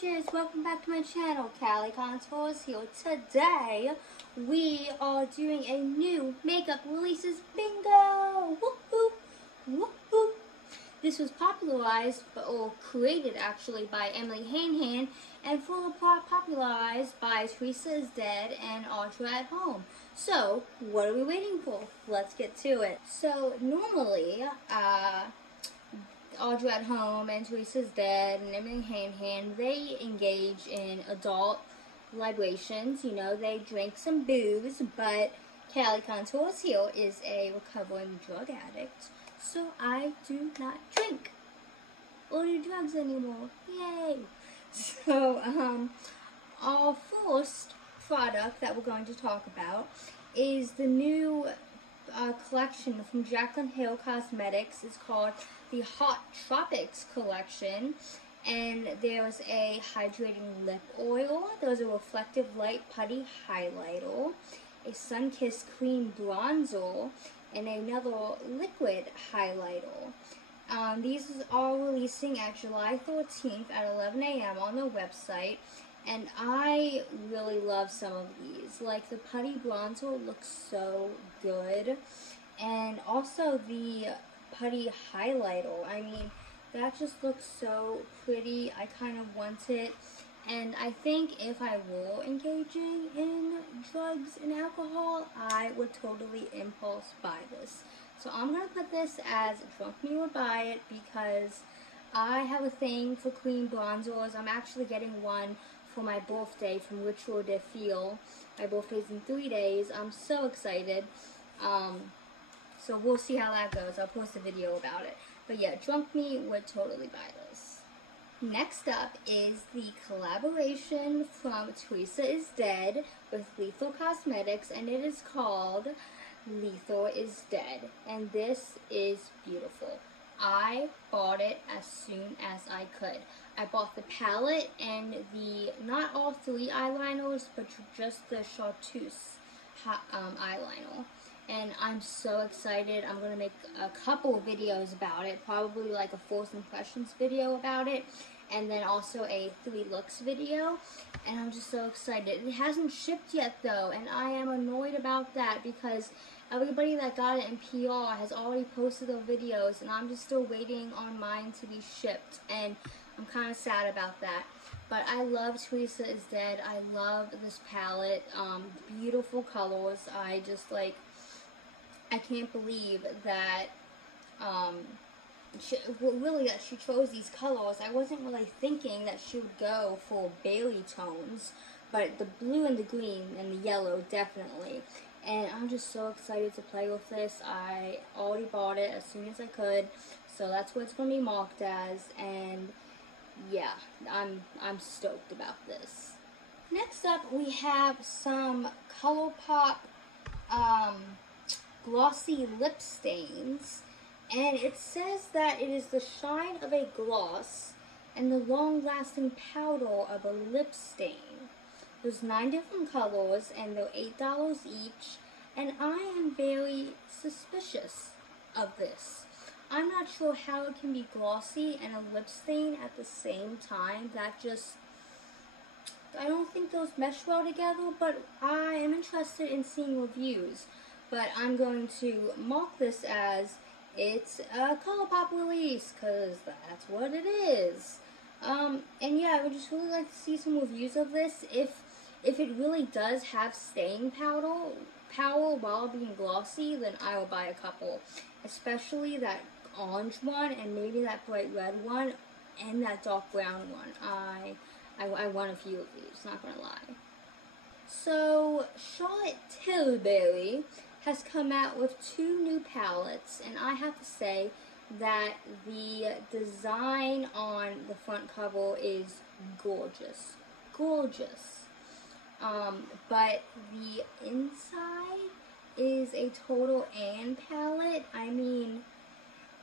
gorgeous, welcome back to my channel. Callie Contours here. Today we are doing a new makeup releases bingo. Woohoo! Woohoo! This was popularized or created actually by Emily Han and fully popularized by Teresa is Dead and Audra at Home. So what are we waiting for? Let's get to it. So normally Audra at Home and Teresa's Dead and Emily Han, they engage in adult libations. You know, they drink some booze, but Callie Contours here is a recovering drug addict, so I do not drink or do drugs anymore. Yay! So, our first product that we're going to talk about is the new collection from Jaclyn Hill Cosmetics. It's called the Hot Tropics collection, and there's a hydrating lip oil, there's a reflective light putty highlighter, a sun-kissed cream bronzer, and another liquid highlighter. These are releasing at July 13th at 11 a.m. on their website, and I really love some of these. Like the putty bronzer looks so good, and also the putty highlighter. I mean, that just looks so pretty. I kind of want it, and I think if I were engaging in drugs and alcohol, I would totally impulse buy this. So I'm going to put this as Drunk Me Would Buy It because I have a thing for cream bronzers. I'm actually getting one for my birthday from Ritual de Feel. My birthday's in 3 days. I'm so excited. So we'll see how that goes. I'll post a video about it. But yeah, Drunk Me would totally buy this. Next up is the collaboration from Teresa is Dead with Lethal Cosmetics, and it is called Lethal is Dead. And this is beautiful. I bought it as soon as I could. I bought the palette and not all three eyeliners, but just the chartreuse eyeliner. And I'm so excited. I'm going to make a couple of videos about it, probably like a first impressions video about it, and then also a 3 looks video. And I'm just so excited. It hasn't shipped yet though, and I am annoyed about that because everybody that got it in PR has already posted their videos, and I'm just still waiting on mine to be shipped, and I'm kind of sad about that. But I love Teresa is Dead. I love this palette. Beautiful colors. I just like, I can't believe that, that she chose these colors. I wasn't really thinking that she would go for berry tones, but the blue and the green and the yellow definitely. And I'm just so excited to play with this. I already bought it as soon as I could, so that's what it's going to be marked as. And yeah, I'm stoked about this. Next up, we have some ColourPop glossy lip stains, and it says that it is the shine of a gloss and the long-lasting powder of a lip stain. There's 9 different colors, and they're $8 each, and I am very suspicious of this. I'm not sure how it can be glossy and a lip stain at the same time. That just, I don't think those mesh well together, but I am interested in seeing reviews. But I'm going to mark this as it's a ColourPop release, because that's what it is. And yeah, I would just really like to see some reviews of this. If it really does have staying power while being glossy, then I will buy a couple. Especially that orange one, and maybe that bright red one, and that dark brown one. I want a few of these, not gonna lie. So, Charlotte Tilbury has come out with 2 new palettes, and I have to say that the design on the front cover is gorgeous. Gorgeous. But the inside is a total Anne palette. I mean,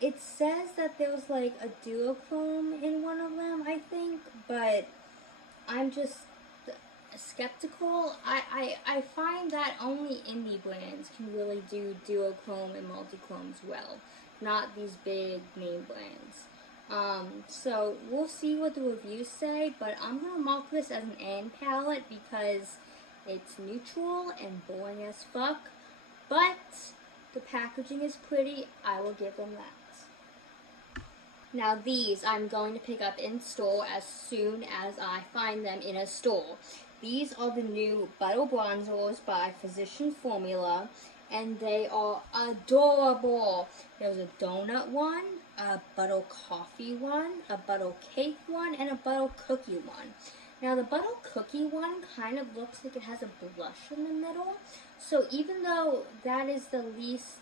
it says that there's like a duochrome in one of them, I think, but I'm just skeptical. I find that only indie brands can really do duochrome and multichromes well, not these big name brands. So we'll see what the reviews say, but I'm gonna mark this as an N palette because it's neutral and boring as fuck, but the packaging is pretty. I will give them that. Now these I'm going to pick up in store as soon as I find them in a store. These are the new Butter Bronzers by Physician Formula, and they are adorable. There's a donut one, a butter coffee one, a butter cake one, and a butter cookie one. Now the butter cookie one kind of looks like it has a blush in the middle, so even though that is the least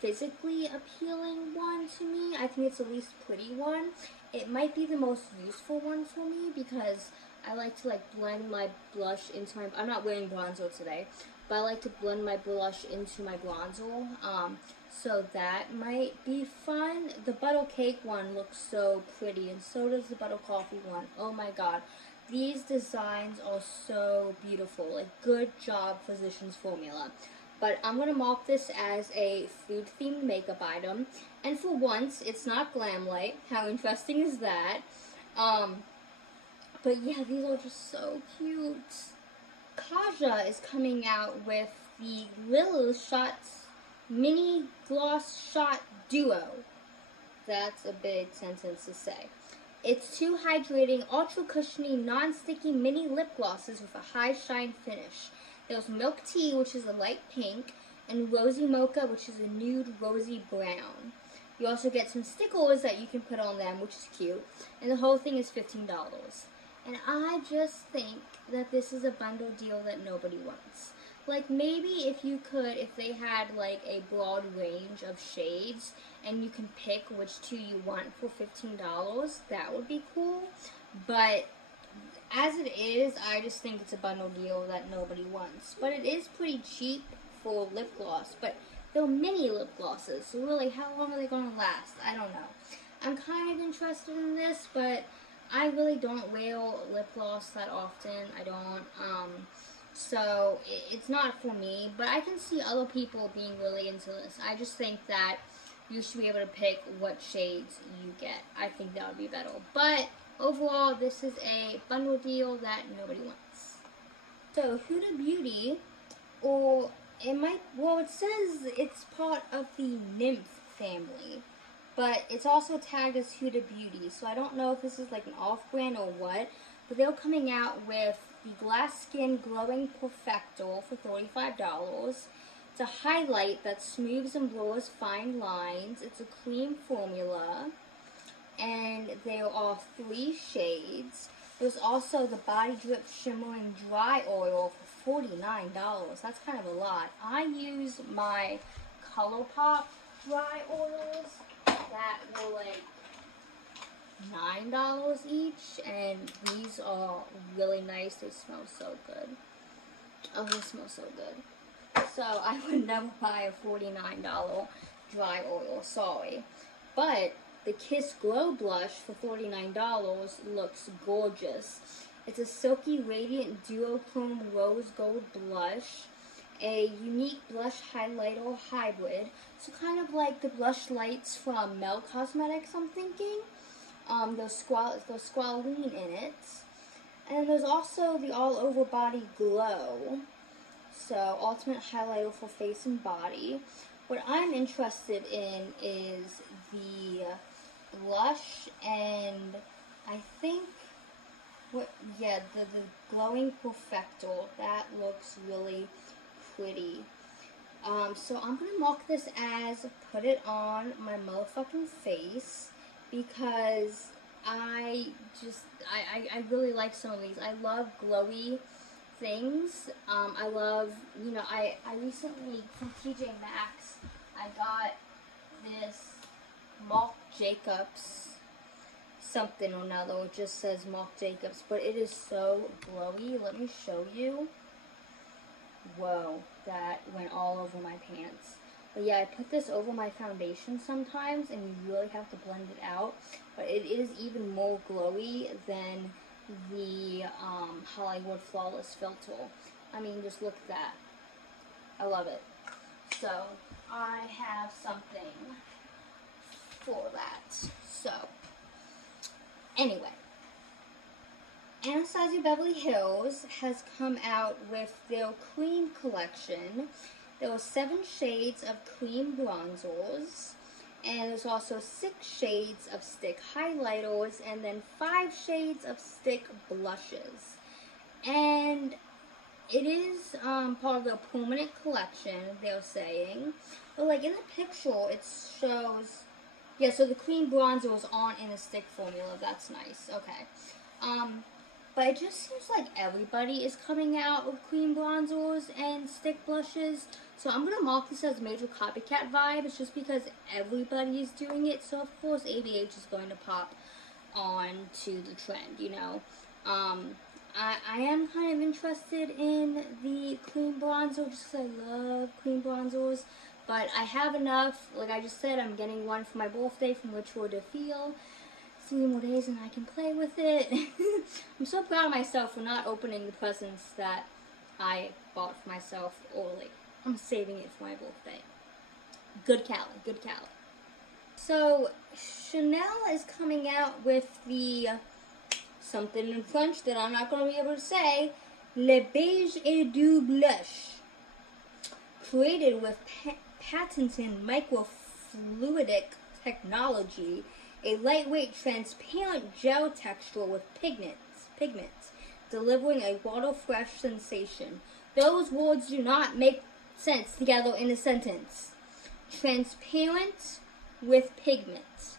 physically appealing one to me, I think it's the least pretty one. It might be the most useful one for me because I like to blend my blush into my, I'm not wearing bronzer today, but I like to blend my blush into my bronzer, so that might be fun. The butter cake one looks so pretty, and so does the butter coffee one. Oh my god, these designs are so beautiful. Like, good job, Physicians Formula. But I'm going to mark this as a food-themed makeup item, and for once, it's not glam light. How interesting is that? But yeah, these are just so cute. Kaja is coming out with the Lil Shots Mini Gloss Shot Duo. That's a big sentence to say. It's 2 hydrating, ultra cushiony, non-sticky mini lip glosses with a high shine finish. There's Milk Tea, which is a light pink, and Rosy Mocha, which is a nude rosy brown. You also get some stickers that you can put on them, which is cute. And the whole thing is $15. And I just think that this is a bundle deal that nobody wants. Like, maybe if they had like a broad range of shades and you can pick which 2 you want for $15, that would be cool. But as it is, I just think it's a bundle deal that nobody wants. But it is pretty cheap for lip gloss, but they're mini lip glosses, so really, how long are they going to last? I don't know. I'm kind of interested in this, but I really don't wear lip gloss that often. I don't, so it's not for me, but I can see other people being really into this. I just think that you should be able to pick what shades you get. I think that would be better. But overall, this is a bundle deal that nobody wants. So, Huda Beauty, or it says it's part of the Nymph family, but it's also tagged as Huda Beauty, so I don't know if this is like an off-brand or what, but they're coming out with the Glass Skin Glowing Perfector for $35. It's a highlight that smooths and blurs fine lines. It's a cream formula, and there are 3 shades. There's also the Body Drip Shimmering Dry Oil for $49. That's kind of a lot. I use my ColourPop dry oils that were like $9 each, and these are really nice. They smell so good. Oh, they smell so good. So I would never buy a $49 dry oil, sorry. But the Kiss Glow Blush for $49 looks gorgeous. It's a silky, radiant duochrome rose gold blush, a unique blush highlighter hybrid. So kind of like the blush lights from Mel Cosmetics, I'm thinking. There's squalene in it. And there's also the all over body glow. So ultimate highlighter for face and body. What I'm interested in is the blush, and I think the glowing perfector. That looks really pretty. So I'm gonna mark this as put it on my motherfucking face because I really like some of these. I love glowy things. I love, I recently from TJ Maxx I got this Marc Jacobs something or another. It just says Marc Jacobs, but it is so glowy. Let me show you. Whoa, that went all over my pants. But yeah, I put this over my foundation sometimes, and you really have to blend it out. But it is even more glowy than the Hollywood Flawless filter. I mean, just look at that. I love it. So, I have something for that. So, Anyway, Anastasia Beverly Hills has come out with their cream collection. There are 7 shades of cream bronzers, and there's also 6 shades of stick highlighters, and then 5 shades of stick blushes. And it is part of the permanent collection, they're saying. But like in the picture, it shows, yeah, so the cream bronzers aren't in a stick formula. That's nice. Okay. But it just seems like everybody is coming out with cream bronzers and stick blushes. So I'm going to mark this as major copycat vibes just because everybody is doing it. So of course ABH is going to pop on to the trend, you know. I am kind of interested in the cream bronzer just because I love cream bronzers. But I have enough. Like I just said, I'm getting one for my birthday from Ritual de Feel. 3 more days and I can play with it. I'm so proud of myself for not opening the presents that I bought for myself early. I'm saving it for my birthday. Good Cali, good Cali. So, Chanel is coming out with the something in French that I'm not going to be able to say. Le Beige et du Blush. Created with patented microfluidic technology, a lightweight, transparent gel texture with pigments, delivering a water-fresh sensation. Those words do not make sense together in a sentence. Transparent with pigments.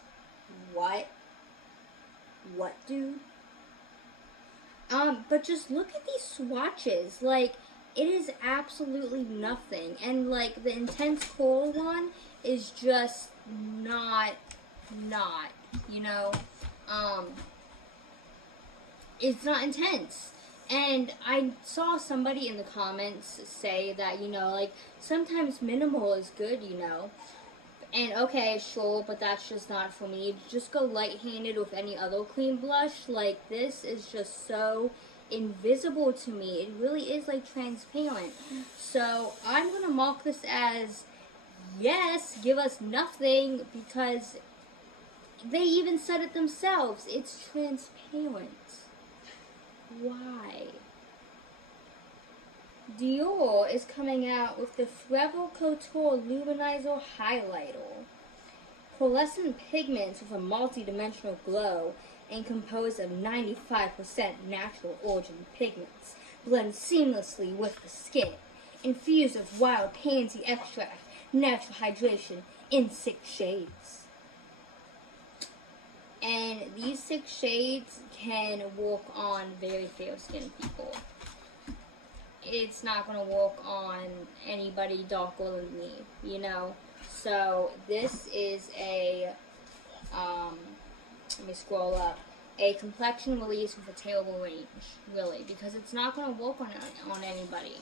What? What, dude? But just look at these swatches. Like, it is absolutely nothing. And, like, the intense coral one is just not, you know, it's not intense. And I saw somebody in the comments say that, you know, like, sometimes minimal is good, you know. And, okay, sure, but that's just not for me. Just go light-handed with any other cream blush. Like, this is just so invisible to me. It really is, like, transparent. So, I'm going to mark this as, yes, give us nothing, because they even said it themselves. It's transparent. Why? Dior is coming out with the Forever Couture Luminizer Highlighter. Pearlescent pigments with a multi-dimensional glow and composed of 95% natural origin pigments, blend seamlessly with the skin. Infused with wild pansy extract, natural hydration in 6 shades. And these 6 shades can work on very fair skinned people. It's not going to work on anybody darker than me, you know. So this is a, let me scroll up, a complexion release with a terrible range, really, because it's not going to work on anybody.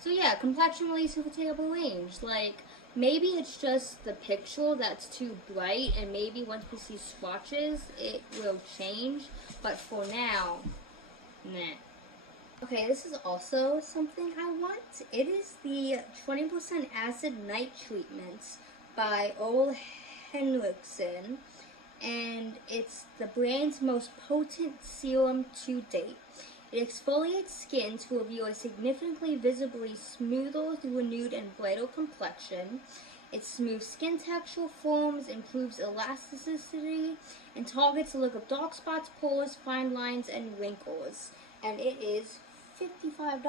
So yeah, complexion release with a terrible range. Like, maybe it's just the picture that's too bright, and maybe once we see swatches, it will change. But for now, nah. Okay, this is also something I want. It is the 20% Acid Night Treatments by Ole Henriksen, and it's the brand's most potent serum to date. It exfoliates skin to reveal a significantly visibly smoother, renewed, and brighter complexion. Its smooth skin texture forms, improves elasticity, and targets the look of dark spots, pores, fine lines, and wrinkles. And it is $55.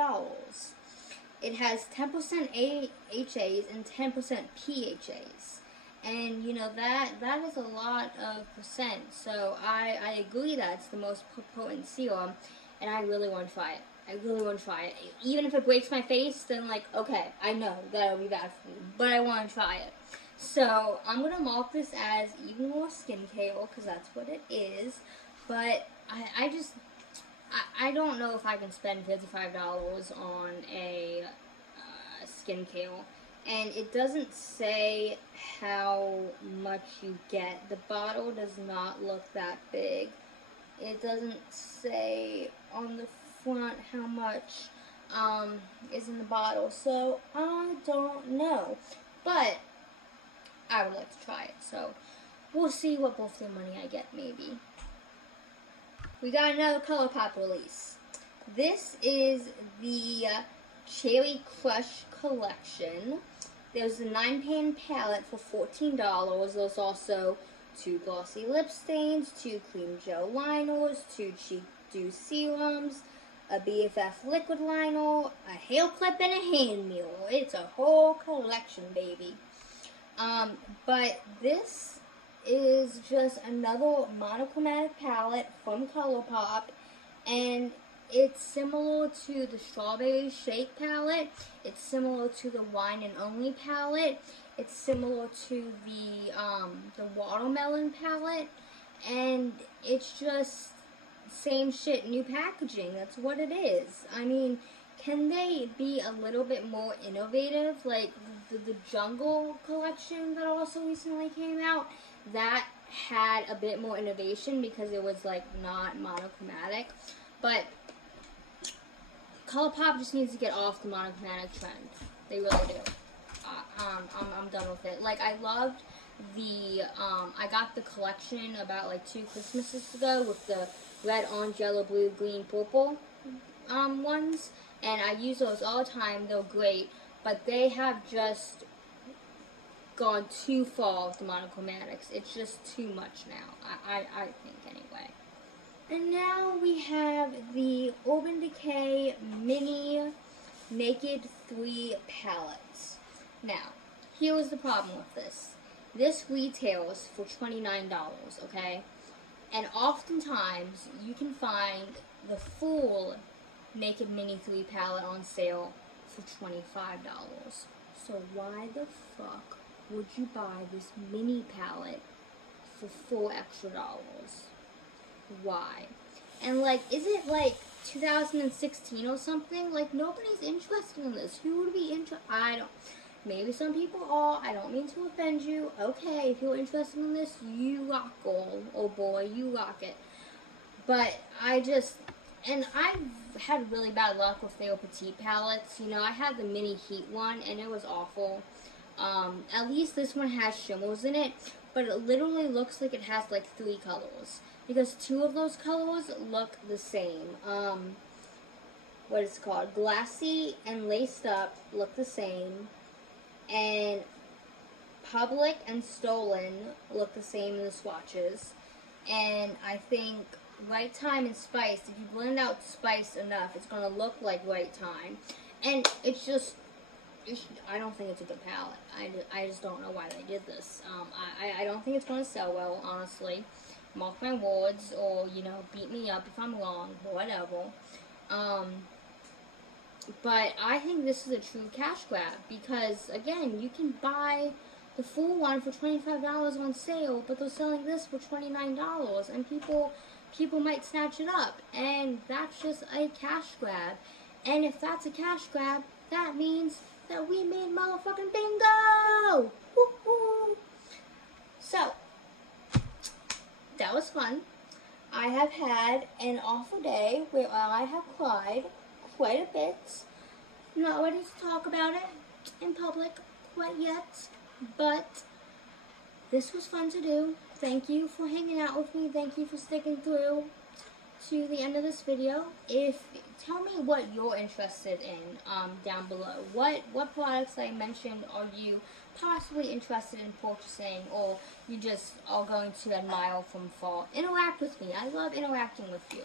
It has 10% AHAs and 10% PHAs. And, you know, that is a lot of percent. So I agree that it's the most potent serum. And I really want to try it. I really want to try it. Even if it breaks my face, then, like, okay, I know that'll be bad for me. But I want to try it. So, I'm going to mark this as even more skincare, because that's what it is. But, I don't know if I can spend $55 on a skincare. And it doesn't say how much you get. The bottle does not look that big. It doesn't say on the front how much is in the bottle, so I don't know. But I would like to try it. So we'll see what birthday money I get, maybe. We got another ColourPop release. This is the Cherry Crush collection. There's a 9-pan palette for $14. There's also 2 glossy lip stains, 2 cream gel liners, 2 cheek dew serums, a BFF liquid liner, a hair clip, and a hand mirror. It's a whole collection, baby. But this is just another monochromatic palette from ColourPop, and it's similar to the Strawberry Shake palette. It's similar to the Wine and Only palette. It's similar to the Watermelon palette, and it's just same shit, new packaging. That's what it is. I mean, can they be a little bit more innovative? Like the Jungle collection that also recently came out, that had a bit more innovation because it was like not monochromatic. But ColourPop just needs to get off the monochromatic trend. They really do. I'm done with it. Like, I loved the, I got the collection about like 2 Christmases ago with the red, orange, yellow, blue, green, purple ones, and I use those all the time. They're great, but they have just gone too far with the monochromatics. It's just too much now, I think, anyway. And now we have the Urban Decay Mini Naked 3 palettes. Now, here was the problem with this. This retails for $29, okay? And oftentimes, you can find the full Naked Mini 3 palette on sale for $25. So why the fuck would you buy this mini palette for $4 extra? Why? And like, is it like 2016 or something? Like, nobody's interested in this. Who would be interested? I don't. Maybe some people are. I don't mean to offend you. Okay, if you're interested in this, you rock, girl. Oh boy, you rock it. But I just, and I've had really bad luck with their petite palettes. You know, I had the mini heat one, and it was awful. At least this one has shimmers in it, but it literally looks like it has like 3 colors. Because 2 of those colors look the same. What is it called? Glassy and Laced Up look the same. And Public and Stolen look the same in the swatches. And I think Right Time and Spice, if you blend out Spice enough, it's going to look like Right Time. And it's just, I don't think it's a good palette. I just don't know why they did this. I don't think it's going to sell well, honestly. Mark my words, or, you know, beat me up if I'm wrong, whatever. But I think this is a true cash grab, because, again, you can buy the full one for $25 on sale, but they're selling this for $29, and people might snatch it up, and that's just a cash grab. And if that's a cash grab, that means that we made motherfucking bingo! Woo-hoo! So, that was fun. I have had an awful day where I have cried quite a bit. Not ready to talk about it in public quite yet, but this was fun to do. Thank you for hanging out with me. Thank you for sticking through to the end of this video. Tell me what you're interested in down below. What products I mentioned are you possibly interested in purchasing, or you just are going to admire from afar? Interact with me. I love interacting with you.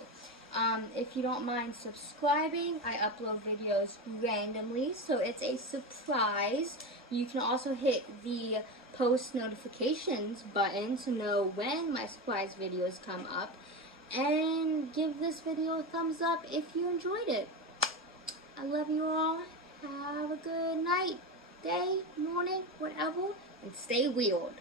If you don't mind subscribing, I upload videos randomly, so it's a surprise. You can also hit the post notifications button to know when my surprise videos come up. And give this video a thumbs up if you enjoyed it. I love you all. Have a good night, day, morning, whatever, and stay weird.